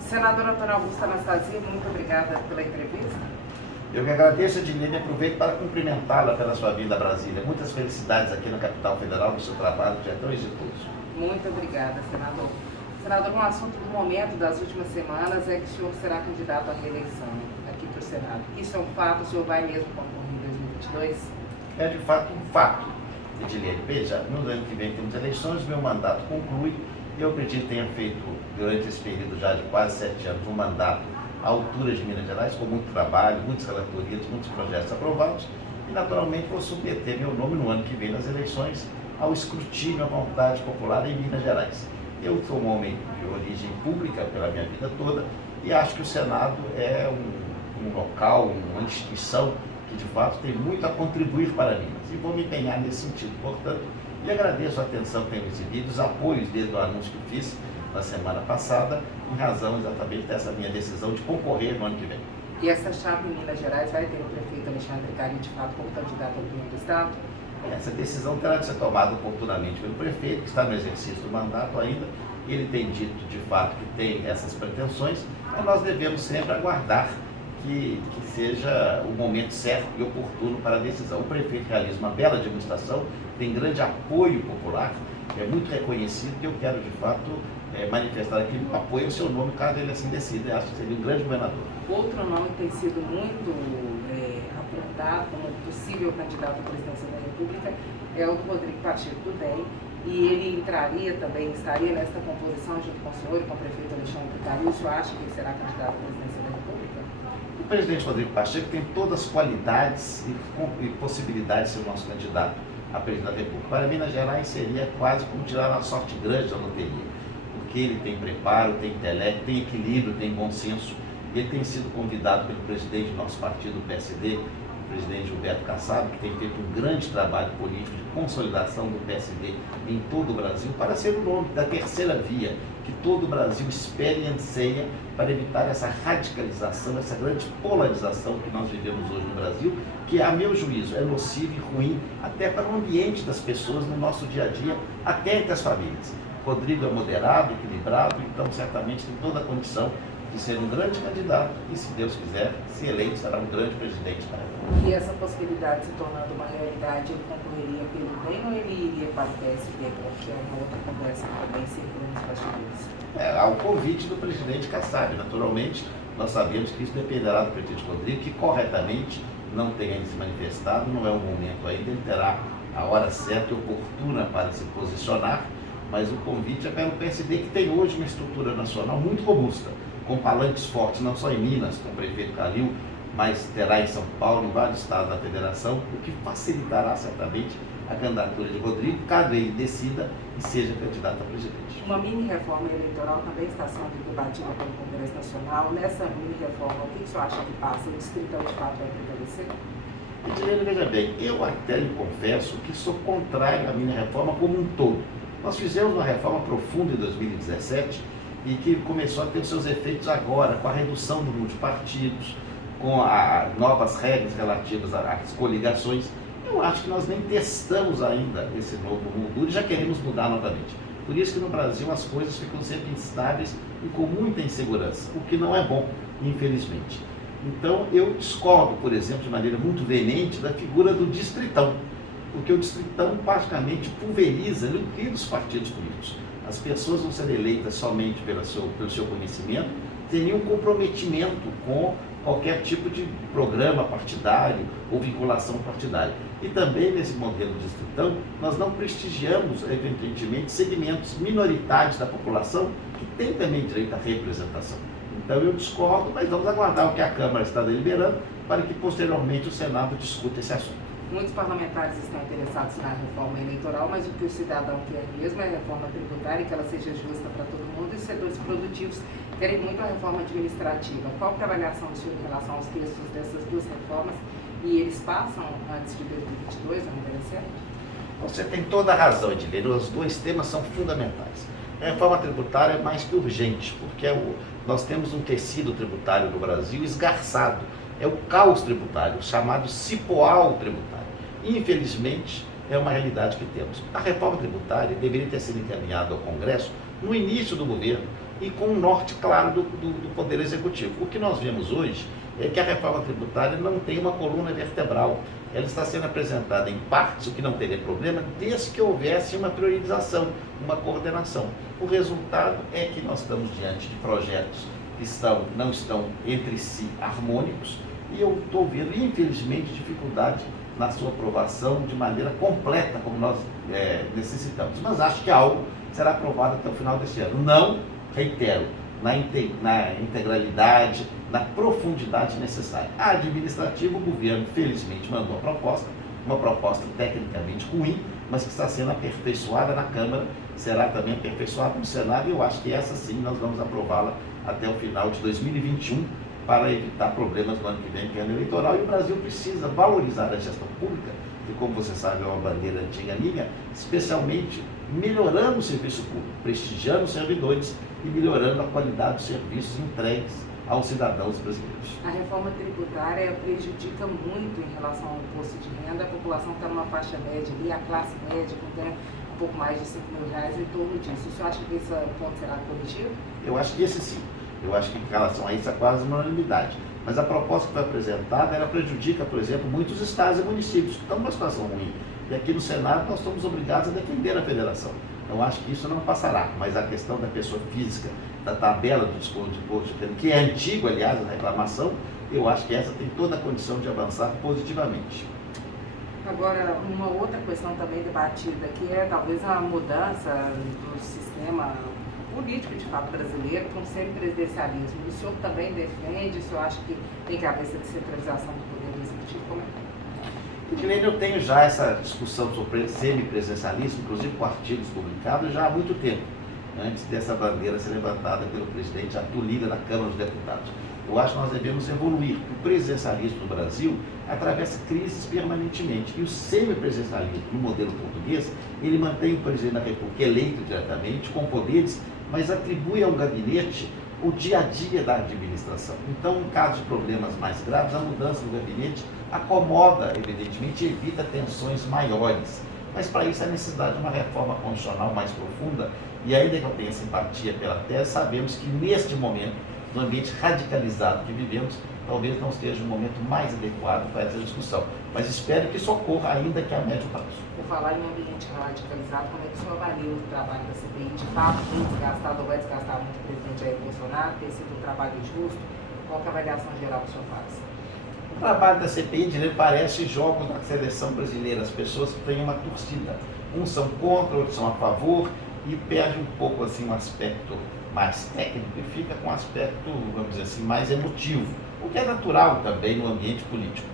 Senadora Antônia Augusta Anastasia, muito obrigada pela entrevista. Eu que agradeço, Edilene, e aproveito para cumprimentá-la pela sua vinda a Brasília. Muitas felicidades aqui na capital federal, no seu trabalho, que é tão exitoso. Muito obrigada, senador. Senador, um assunto do momento das últimas semanas é que o senhor será candidato à reeleição aqui para o Senado. Isso é um fato? O senhor vai mesmo concorrer em 2022? É de fato um fato, Edilene. Veja, no ano que vem temos eleições, meu mandato conclui. Eu acredito que tenha feito, durante esse período já de quase 7 anos, um mandato à altura de Minas Gerais, com muito trabalho, muitas relatorias, muitos projetos aprovados, e naturalmente vou submeter meu nome no ano que vem nas eleições ao escrutínio, à vontade popular em Minas Gerais. Eu sou um homem de origem pública pela minha vida toda e acho que o Senado é um local, uma instituição que de fato tem muito a contribuir para Minas, e vou me empenhar nesse sentido, portanto, e agradeço a atenção que tenho recebido, os apoios desde o anúncio que fiz na semana passada, em razão exatamente dessa minha decisão de concorrer no ano que vem. E essa chapa em Minas Gerais vai ter o prefeito Alexandre Carinho, de fato, como candidato ao governo do Estado? Essa decisão terá de ser tomada oportunamente pelo prefeito, que está no exercício do mandato ainda. Ele tem dito, de fato, que tem essas pretensões, mas nós devemos sempre aguardar que seja o momento certo e oportuno para a decisão. O prefeito realiza uma bela administração, tem grande apoio popular, é muito reconhecido, e eu quero, de fato, manifestar aqui o apoio ao seu nome, caso ele assim decida. Eu acho que seria um grande governador. Outro nome que tem sido muito apontado como possível candidato à presidência da República é o do Rodrigo Pacheco, do DEM, e ele estaria nesta composição junto com o senhor e com o prefeito Alexandre Carinho. O senhor acha que ele será candidato à presidência da República? O presidente Rodrigo Pacheco tem todas as qualidades e possibilidades de ser o nosso candidato a presidente da República. Para Minas Gerais seria quase como tirar uma sorte grande da loteria, porque ele tem preparo, tem intelecto, tem equilíbrio, tem bom senso. Ele tem sido convidado pelo presidente do nosso partido, o PSD, o presidente Gilberto Kassab, que tem feito um grande trabalho político de consolidação do PSD em todo o Brasil, para ser o nome da terceira via, que todo o Brasil espera e anseia para evitar essa radicalização, essa grande polarização que nós vivemos hoje no Brasil, que, a meu juízo, é nocivo e ruim até para o ambiente das pessoas no nosso dia a dia, até entre as famílias. Rodrigo é moderado, equilibrado, então certamente tem toda a condição de ser um grande candidato e, se Deus quiser, se eleito, será um grande presidente da República. E essa possibilidade se tornando uma realidade, ele concorreria pelo DEM ou ele iria para o PSD, que é uma outra conversa que também circula nos bastidores? Ao convite do presidente Kassab. Naturalmente, nós sabemos que isso dependerá do presidente Rodrigo, que corretamente não tem ainda se manifestado, não é o momento ainda, ele terá a hora certa e oportuna para se posicionar, mas o convite é para o PSD, que tem hoje uma estrutura nacional muito robusta, com palanques fortes, não só em Minas, com o prefeito Calil, mas terá em São Paulo, em vários estados da federação, o que facilitará certamente a candidatura de Rodrigo, caso ele decida e seja candidato a presidente. Uma mini-reforma eleitoral também está sendo debatida pelo Congresso Nacional. Nessa mini-reforma, o que o senhor acha que passa? O distritão de fato vai prevalecer? Edilene, veja bem, eu até lhe confesso que sou contrário à mini-reforma como um todo. Nós fizemos uma reforma profunda em 2017 e que começou a ter seus efeitos agora, com a redução do número de partidos, com novas regras relativas às coligações. Eu acho que nós nem testamos ainda esse novo mundo e já queremos mudar novamente. Por isso que no Brasil as coisas ficam sempre instáveis e com muita insegurança, o que não é bom, infelizmente. Então eu discordo, por exemplo, de maneira muito veemente da figura do distritão, porque o distritão praticamente pulveriza, liquida os partidos políticos. As pessoas vão ser eleitas somente pelo seu conhecimento, sem nenhum comprometimento com qualquer tipo de programa partidário ou vinculação partidária. E também nesse modelo de distritão, nós não prestigiamos, evidentemente, segmentos minoritários da população que têm também direito à representação. Então eu discordo, mas vamos aguardar o que a Câmara está deliberando para que posteriormente o Senado discuta esse assunto. Muitos parlamentares estão interessados na reforma eleitoral, mas o que o cidadão quer mesmo é a reforma tributária, que ela seja justa para todo mundo, e os setores produtivos querem muito a reforma administrativa. Qual a avaliação do senhor em relação aos textos dessas duas reformas? E eles passam antes de 2022, não me certo? Você tem toda a razão, Edilene. Os dois temas são fundamentais. A reforma tributária é mais que urgente, porque nós temos um tecido tributário no Brasil esgarçado. É o caos tributário, o chamado cipoal tributário. Infelizmente, é uma realidade que temos. A reforma tributária deveria ter sido encaminhada ao Congresso no início do governo e com um norte claro do Poder Executivo. O que nós vemos hoje é que a reforma tributária não tem uma coluna vertebral. Ela está sendo apresentada em partes, o que não teria problema, desde que houvesse uma priorização, uma coordenação. O resultado é que nós estamos diante de projetos que não estão entre si harmônicos e eu estou vendo, infelizmente, dificuldade na sua aprovação de maneira completa, como nós necessitamos. Mas acho que algo será aprovado até o final deste ano. Não, reitero, na integralidade, na profundidade necessária. A administrativa, o governo, felizmente, mandou uma proposta tecnicamente ruim, mas que está sendo aperfeiçoada na Câmara, será também aperfeiçoada no Senado, e eu acho que essa sim nós vamos aprová-la até o final de 2021, para evitar problemas no ano que vem, que é ano eleitoral, e o Brasil precisa valorizar a gestão pública, que, como você sabe, é uma bandeira antiga minha, especialmente melhorando o serviço público, prestigiando os servidores e melhorando a qualidade dos serviços entregues aos cidadãos brasileiros. A reforma tributária prejudica muito em relação ao imposto de renda, a população está numa faixa média ali, a classe média, que tem um pouco mais de R$ 5.000 em torno disso. O senhor acha que esse ponto será corrigido? Eu acho que esse sim. Eu acho que em relação a isso é quase uma unanimidade. Mas a proposta que foi apresentada, ela prejudica, por exemplo, muitos estados e municípios que estão numa situação ruim. E aqui no Senado nós somos obrigados a defender a federação. Eu acho que isso não passará, mas a questão da pessoa física, da tabela do desconto de imposto de renda, que é antigo, aliás, a reclamação, eu acho que essa tem toda a condição de avançar positivamente. Agora, uma outra questão também debatida, que é talvez a mudança do sistema político, de fato, brasileiro, com semipresidencialismo. O senhor também defende, o senhor acha que tem cabeça de centralização do Poder Executivo? Como é? Eu tenho já essa discussão sobre semipresidencialismo, inclusive com artigos publicados, já há muito tempo, antes dessa bandeira ser levantada pelo presidente Arthur Lira na Câmara dos Deputados. Eu acho que nós devemos evoluir. O presidencialismo no Brasil atravessa crises permanentemente. E o semipresidencialismo, no modelo português, ele mantém o presidente da República eleito diretamente, com poderes, mas atribui ao gabinete o dia a dia da administração. Então, em caso de problemas mais graves, a mudança do gabinete acomoda, evidentemente, e evita tensões maiores. Mas para isso é necessidade de uma reforma constitucional mais profunda, e ainda que eu tenha simpatia pela tese, sabemos que neste momento, no ambiente radicalizado que vivemos, talvez não esteja um momento mais adequado para essa discussão. Mas espero que isso ocorra ainda que a médio prazo. Por falar em um ambiente radicalizado, como é que o senhor avalia o trabalho da CPI? De fato, tem desgastado ou vai desgastar muito o presidente Jair Bolsonaro? Tem sido um trabalho justo? Qual que é a avaliação geral que o senhor faz? O trabalho da CPI, parece jogos da seleção brasileira. As pessoas têm uma torcida. Uns são contra, outros são a favor, e perde um pouco assim um aspecto mais técnico e fica com um aspecto, vamos dizer assim, mais emotivo, o que é natural também no ambiente político.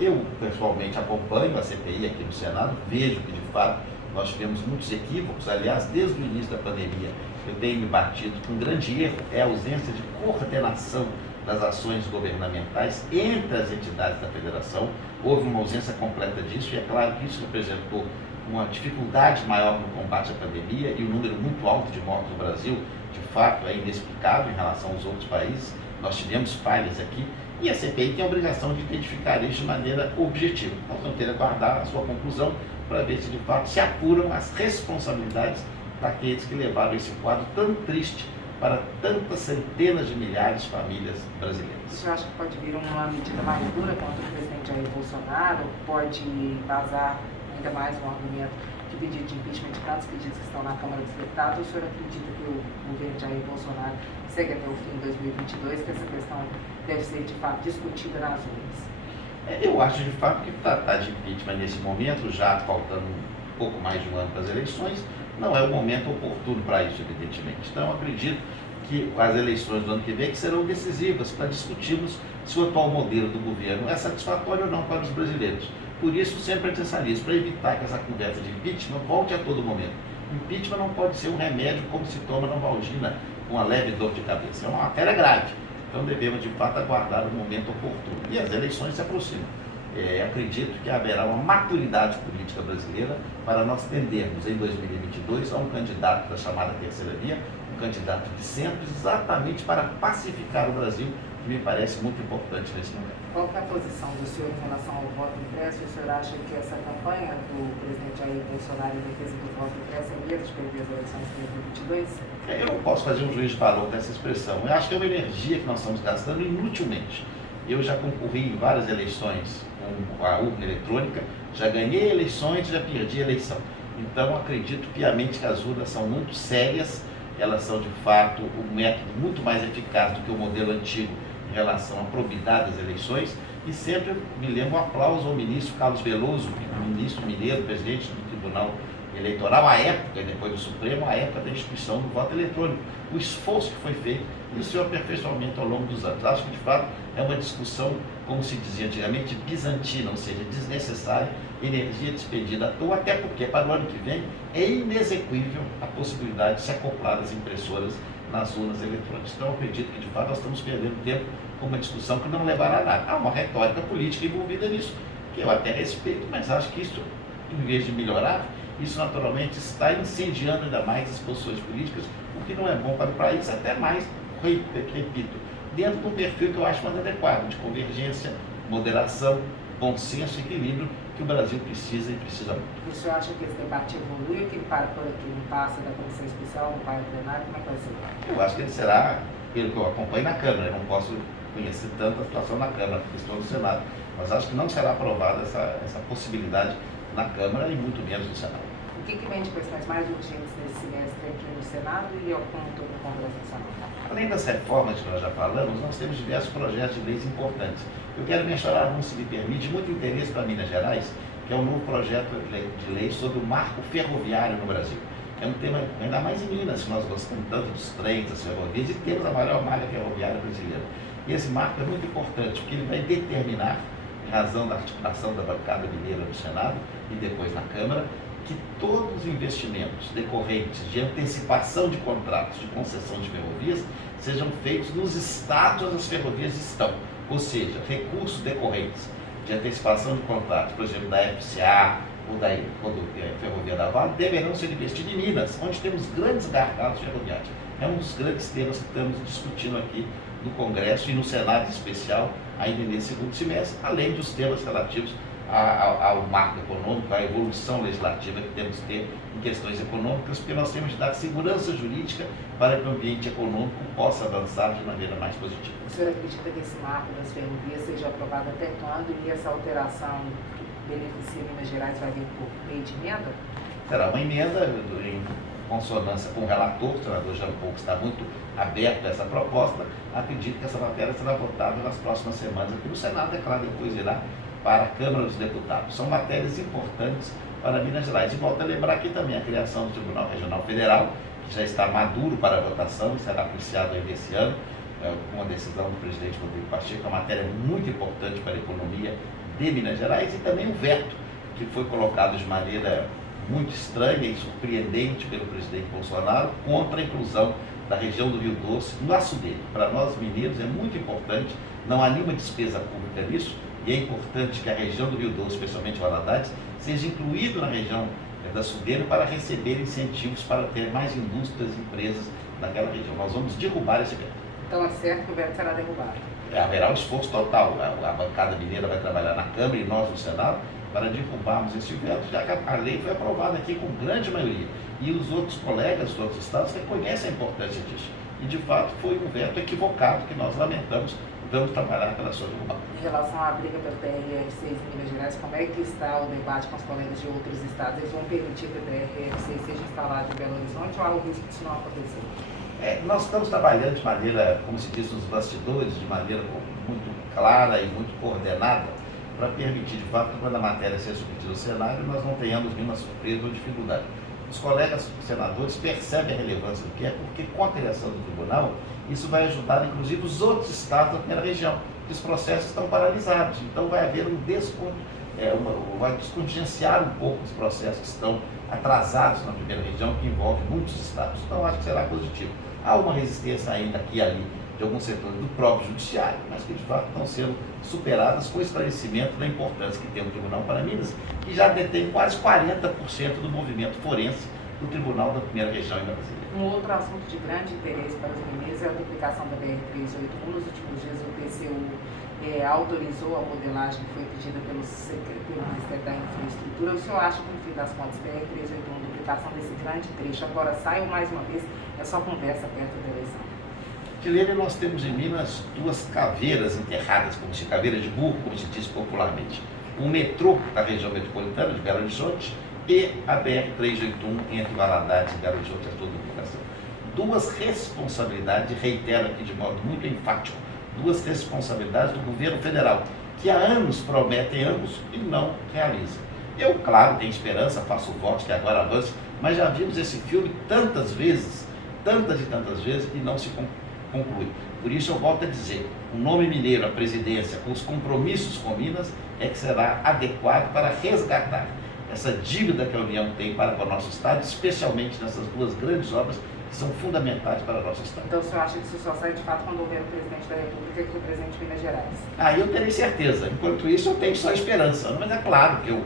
Eu, pessoalmente, acompanho a CPI aqui no Senado, vejo que, de fato, nós tivemos muitos equívocos, aliás, desde o início da pandemia, eu tenho me batido que um grande erro é a ausência de coordenação das ações governamentais entre as entidades da federação. Houve uma ausência completa disso e é claro que isso representou uma dificuldade maior no combate à pandemia e um número muito alto de mortes no Brasil, de fato, é inexplicável em relação aos outros países. Nós tivemos falhas aqui e a CPI tem a obrigação de identificar isso de maneira objetiva. Nós vamos ter que aguardar a sua conclusão para ver se de fato se apuram as responsabilidades daqueles que levaram esse quadro tão triste para tantas centenas de milhares de famílias brasileiras. Você acha que pode vir uma medida mais dura contra o presidente Jair Bolsonaro? Pode vazar ainda mais um argumento de pedido de impeachment de tantos pedidos que estão na Câmara dos Deputados? Ou o senhor acredita que o governo Jair Bolsonaro segue até o fim de 2022, que essa questão deve ser, de fato, discutida nas urnas? Eu acho, de fato, que tratar de impeachment nesse momento, já faltando um pouco mais de um ano para as eleições, não é o momento oportuno para isso, evidentemente. Então, eu acredito que as eleições do ano que vem que serão decisivas para discutirmos se o atual modelo do governo é satisfatório ou não para os brasileiros. Por isso, sempre é necessário, para evitar que essa conversa de impeachment volte a todo momento. Impeachment não pode ser um remédio como se toma na Novalgina, com uma leve dor de cabeça. É uma matéria grave. Então, devemos, de fato, aguardar o momento oportuno. E as eleições se aproximam. Acredito que haverá uma maturidade política brasileira para nós tendermos, em 2022, a um candidato da chamada terceira via, um candidato de centro, exatamente para pacificar o Brasil que me parece muito importante nesse momento. Qual que é a posição do senhor em relação ao voto impresso? O senhor acha que essa campanha do presidente Jair Bolsonaro em defesa do voto impresso é medo de perder as eleições de 2022? Eu não posso fazer um juízo de valor dessa expressão. Eu acho que é uma energia que nós estamos gastando inutilmente. Eu já concorri em várias eleições com a urna eletrônica, já ganhei eleições, já perdi eleição. Então, acredito piamente que as urnas são muito sérias, elas são, de fato, um método muito mais eficaz do que o modelo antigo em relação à probidade das eleições, e sempre me lembro um aplauso ao ministro Carlos Veloso, ministro mineiro, presidente do Tribunal Eleitoral, à época, depois do Supremo, à época da instituição do voto eletrônico, o esforço que foi feito e o seu aperfeiçoamento ao longo dos anos. Acho que, de fato, é uma discussão, como se dizia antigamente, bizantina, ou seja, desnecessária, energia despendida à toa, até porque, para o ano que vem, é inexequível a possibilidade de se acoplar as impressoras nas urnas eletrônicas. Então, eu acredito que, de fato, nós estamos perdendo tempo com uma discussão que não levará a nada. Há uma retórica política envolvida nisso, que eu até respeito, mas acho que isso, em vez de melhorar, isso naturalmente está incendiando ainda mais as posições políticas, o que não é bom para o país, até mais, repito, dentro de um perfil que eu acho mais adequado, de convergência, moderação, bom senso e equilíbrio que o Brasil precisa e precisa muito. O senhor acha que esse debate evolui ou que ele para por aqui, não passa da comissão especial, não para o plenário, como é que vai ser? Eu acho que ele será, pelo que eu acompanho na Câmara, eu não posso conhecer tanto a situação na Câmara, porque estou no Senado, mas acho que não será aprovada essa possibilidade na Câmara e muito menos no Senado. O que vem de questões mais urgentes nesse semestre aqui no Senado e ao conto do Congresso Nacional? Além das reformas que nós já falamos, nós temos diversos projetos de leis importantes. Eu quero mencionar alguns, se me permite, muito interesse para Minas Gerais, que é um novo projeto de lei sobre o marco ferroviário no Brasil. É um tema, ainda mais em Minas, que nós gostamos tanto dos trens, das ferrovias, e temos a maior malha ferroviária brasileira. E esse marco é muito importante, porque ele vai determinar, em razão da articulação da bancada mineira no Senado e depois na Câmara, que todos os investimentos decorrentes de antecipação de contratos de concessão de ferrovias sejam feitos nos estados onde as ferrovias estão. Ou seja, recursos decorrentes de antecipação de contratos, por exemplo, da FCA ou da Ferrovia da Vale, deverão ser investidos em Minas, onde temos grandes gargalos ferroviários. É um dos grandes temas que estamos discutindo aqui no Congresso e no Senado em especial, ainda nesse segundo semestre, além dos temas relativos ao marco econômico, à evolução legislativa que temos que ter em questões econômicas, porque nós temos de dar segurança jurídica para que o ambiente econômico possa avançar de maneira mais positiva. O senhor acredita que esse marco das ferrovias seja aprovado até quando e essa alteração que beneficia Minas Gerais vai vir por meio de emenda? Será uma emenda em consonância com o relator, o senador Jean Paul, que está muito aberto a essa proposta. Acredito que essa matéria será votada nas próximas semanas aqui no Senado, é claro, depois irá para a Câmara dos Deputados. São matérias importantes para Minas Gerais. E volto a lembrar aqui também a criação do Tribunal Regional Federal, que já está maduro para a votação e será apreciado ainda esse ano, com a decisão do presidente Rodrigo Pacheco, uma matéria muito importante para a economia de Minas Gerais, e também o veto, que foi colocado de maneira muito estranha e surpreendente pelo presidente Bolsonaro, contra a inclusão da região do Rio Doce no açudeiro. Para nós mineiros é muito importante, não há nenhuma despesa pública nisso, e é importante que a região do Rio Doce, especialmente Valadares, seja incluído na região da açudeiro para receber incentivos para ter mais indústrias e empresas naquela região. Nós vamos derrubar esse veto. Então é certo que o veto será derrubado? Haverá um esforço total. A bancada mineira vai trabalhar na Câmara e nós no Senado para derrubarmos esse veto, já que a lei foi aprovada aqui com grande maioria. E os outros colegas dos outros estados reconhecem a importância disso. E, de fato, foi um veto equivocado que nós lamentamos. Vamos trabalhar pela sua derrubada. Em relação à briga pelo TRF6 em Minas Gerais, como é que está o debate com os colegas de outros estados? Eles vão permitir que o TRF6 seja instalado em Belo Horizonte ou há o risco disso não acontecer? Nós estamos trabalhando de maneira, como se diz nos bastidores, de maneira muito clara e muito coordenada, para permitir, de fato, que quando a matéria seja submetida ao Senado, nós não tenhamos nenhuma surpresa ou dificuldade. Os colegas senadores percebem a relevância do que é, porque com a criação do tribunal, isso vai ajudar, inclusive, os outros estados da primeira região, que os processos estão paralisados. Então, vai haver vai descontingenciar um pouco os processos que estão atrasados na primeira região, que envolve muitos estados. Então, acho que será positivo. Há uma resistência ainda aqui e ali de alguns setores do próprio judiciário, mas que, de fato, estão sendo superadas com o esclarecimento da importância que tem o Tribunal para Minas, que já detém quase 40% do movimento forense do Tribunal da Primeira Região em Brasília. Um outro assunto de grande interesse para os mineiros é a duplicação da BR-381. Nos últimos dias, o TCU autorizou a modelagem que foi pedida pelo Ministério da Infraestrutura. O senhor acha que, no fim das contas, BR-381, duplicação desse grande trecho, agora sai ou mais uma vez é só conversa perto da eleição? Tilene, nós temos em Minas duas caveiras enterradas, como se caveira de burro, como se diz popularmente. O metrô da região metropolitana de Belo Horizonte e a BR-381 entre Valadares e Belo Horizonte, a sua duplicação. Duas responsabilidades, reitero aqui de modo muito enfático, duas responsabilidades do governo federal, que há anos prometem ambos e não realizam. Eu, claro, tenho esperança, faço votos que agora avance, mas já vimos esse filme tantas vezes, tantas e tantas vezes, e não se conclui. Por isso eu volto a dizer, o nome mineiro, a presidência, com os compromissos com Minas, é que será adequado para resgatar essa dívida que a União tem para com o nosso Estado, especialmente nessas duas grandes obras que são fundamentais para o nosso Estado. Então o senhor acha que isso só sai de fato quando houver o presidente da República que represente Minas Gerais? Aí eu terei certeza. Enquanto isso, eu tenho só esperança. Mas é claro que eu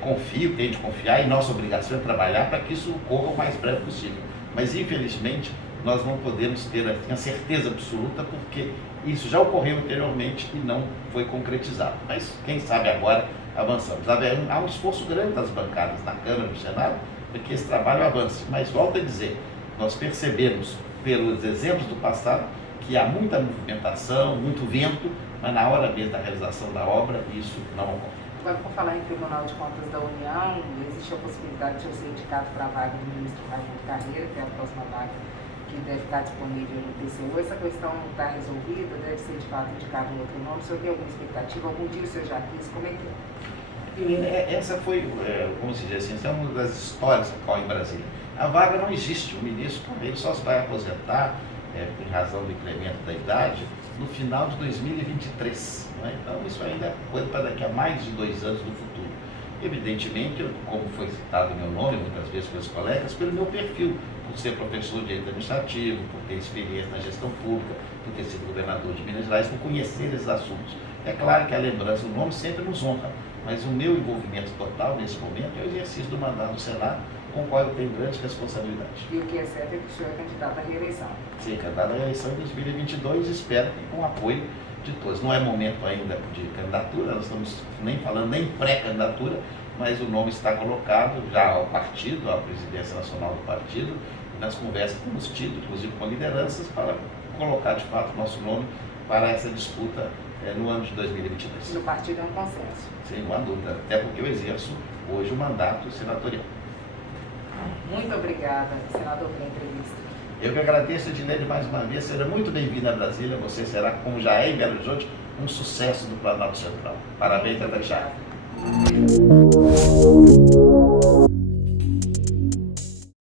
confio, tenho de confiar, e nossa obrigação é trabalhar para que isso ocorra o mais breve possível. Mas, infelizmente, nós não podemos ter a certeza absoluta, porque isso já ocorreu anteriormente e não foi concretizado. Mas, quem sabe agora avançamos. Há um esforço grande das bancadas na Câmara e no Senado para que esse trabalho avance. Mas, volto a dizer, nós percebemos, pelos exemplos do passado, que há muita movimentação, muito vento, mas na hora mesmo da realização da obra, isso não ocorre. Agora, por falar em Tribunal de Contas da União, existe a possibilidade de eu ser indicado para a vaga do ministro Raimundo Carreira, que é a próxima vaga que deve estar disponível no TCU. Essa questão está resolvida? Deve ser, de fato, indicado um outro nome? O senhor tem alguma expectativa? Algum dia o senhor já quis? Como é que é? Essa foi, como se diz assim, essa é uma das histórias que ocorre em Brasília. A vaga não existe, o ministro ele só se vai aposentar, em razão do incremento da idade, no final de 2023. Né? Então isso ainda é coisa para daqui a mais de 2 anos no futuro. Evidentemente, como foi citado meu nome muitas vezes pelos colegas, pelo meu perfil, por ser professor de direito administrativo, por ter experiência na gestão pública, por ter sido governador de Minas Gerais, por conhecer esses assuntos. É claro que a lembrança do nome sempre nos honra, mas o meu envolvimento total nesse momento é o exercício do mandato no Senado, com o qual eu tenho grande responsabilidade. E o que é certo é que o senhor é candidato à reeleição. Sim, candidato à reeleição em 2022, espero que com o apoio de todos. Não é momento ainda de candidatura, nós estamos nem falando nem pré-candidatura, mas o nome está colocado já ao partido, à presidência nacional do partido, e nas conversas que temos tido, inclusive com lideranças, para colocar de fato o nosso nome para essa disputa no ano de 2022. E no partido é um consenso. Sem uma dúvida, até porque eu exerço hoje o mandato senatorial. Muito obrigada, senador, pela entrevista. Eu que agradeço, Edilene, mais uma vez. Seja muito bem-vinda a Brasília. Você será, como já é em Belo Horizonte, um sucesso do Planalto Central. Parabéns, até já.